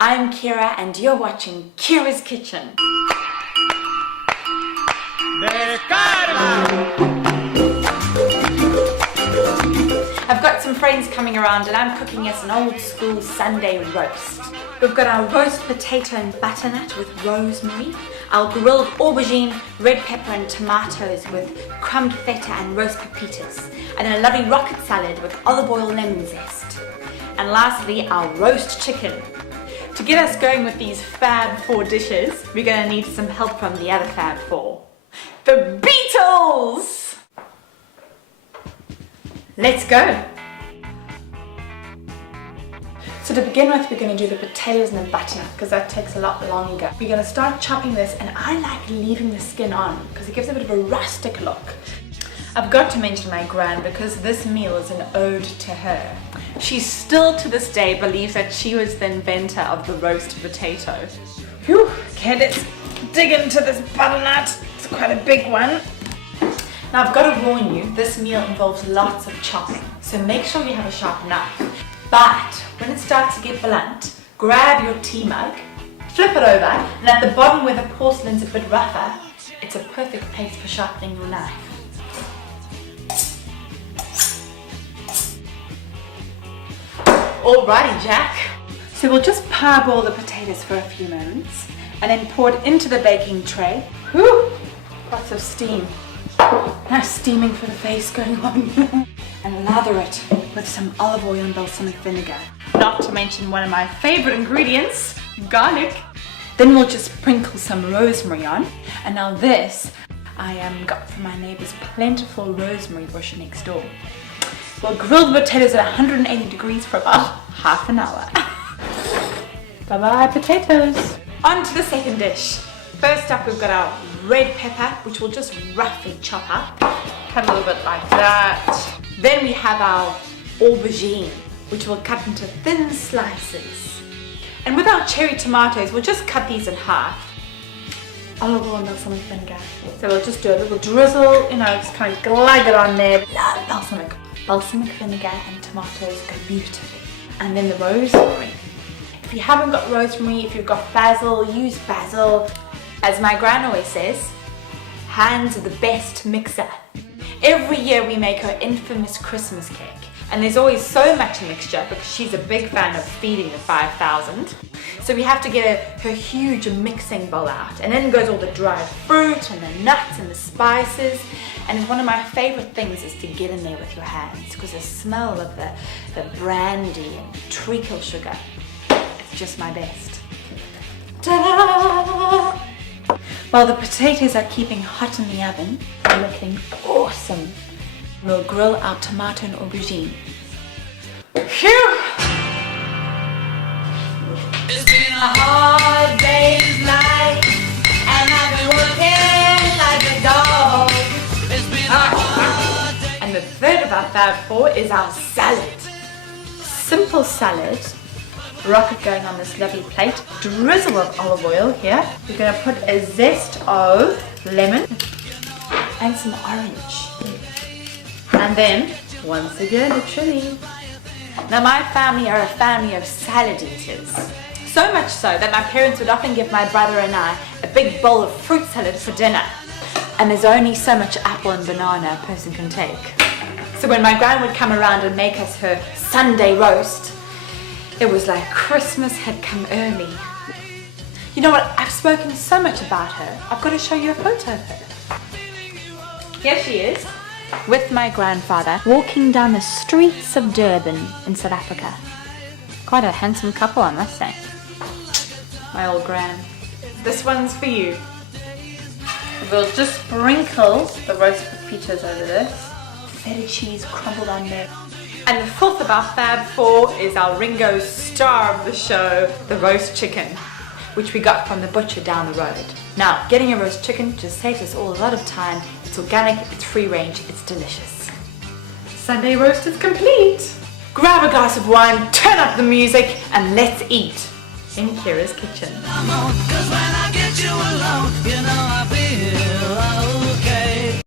I'm Kira and you're watching Kira's Kitchen. I've got some friends coming around and I'm cooking us an old school Sunday roast. We've got our roast potato and butternut with rosemary, our grilled aubergine, red pepper and tomatoes with crumbed feta and roast pepitas, and then a lovely rocket salad with olive oil lemon zest. And lastly, our roast chicken. To get us going with these Fab 4 dishes, we're going to need some help from the other Fab 4. The Beatles! Let's go! So to begin with, we're going to do the potatoes and the butternut because that takes a lot longer. We're going to start chopping this, and I like leaving the skin on because it gives a bit of a rustic look. I've got to mention my gran because this meal is an ode to her. She still to this day believes that she was the inventor of the roast potato. Whew, okay, let's dig into this butternut. It's quite a big one. Now I've got to warn you, this meal involves lots of chopping, so make sure you have a sharp knife. But when it starts to get blunt, grab your tea mug, flip it over, and at the bottom where the porcelain's a bit rougher, it's a perfect place for sharpening your knife. Alrighty, Jack. So we'll just parboil the potatoes for a few moments and then pour it into the baking tray. Whew, lots of steam. Nice steaming for the face going on. And lather it with some olive oil and balsamic vinegar. Not to mention one of my favorite ingredients, garlic. Then we'll just sprinkle some rosemary on. And now this I got from my neighbour's plentiful rosemary bush next door. We'll grill the potatoes at 180 degrees for about half an hour. Bye-bye potatoes. On to the second dish. First up, we've got our red pepper, which we'll just roughly chop up. Cut a little bit like that. Then we have our aubergine, which we'll cut into thin slices. And with our cherry tomatoes, we'll just cut these in half. Olive oil and balsamic vinegar. So we'll just do a little drizzle, just kind of glide it on there. Love balsamic. Balsamic vinegar and tomatoes go beautifully. And then the rosemary. If you haven't got rosemary, if you've got basil, use basil. As my gran always says, hands are the best mixer. Every year we make her infamous Christmas cake. And there's always so much mixture because she's a big fan of feeding the 5,000. So we have to get her huge mixing bowl out. And then goes all the dried fruit and the nuts and the spices. And one of my favorite things is to get in there with your hands because the smell of the brandy and treacle sugar, it's just my best. Ta-da! While the potatoes are keeping hot in the oven, they're looking awesome. We'll grill our tomato and aubergine. Phew! It's been a hard day's night, and I've been working like a dog. It's been a hard day. And the third of our Fab 4 is our salad. Simple salad. Rocket going on this lovely plate. Drizzle of olive oil here. We're going to put a zest of lemon and some orange. And then, once again, a chili. Now my family are a family of salad eaters. So much so that my parents would often give my brother and I a big bowl of fruit salad for dinner. And there's only so much apple and banana a person can take. So when my gran would come around and make us her Sunday roast, it was like Christmas had come early. You know what? I've spoken so much about her. I've got to show you a photo of her. Here she is, with my grandfather, walking down the streets of Durban in South Africa. Quite a handsome couple, I must say. My old gran. This one's for you. We'll just sprinkle the roast pepitas over this. Feta cheese crumbled on there. And the fourth of our Fab 4 is our Ringo star of the show, the roast chicken, which we got from the butcher down the road. Now, getting a roast chicken just saves us all a lot of time. It's organic, it's free range, it's delicious. Sunday roast is complete. Grab a glass of wine, turn up the music, and let's eat in Kira's Kitchen.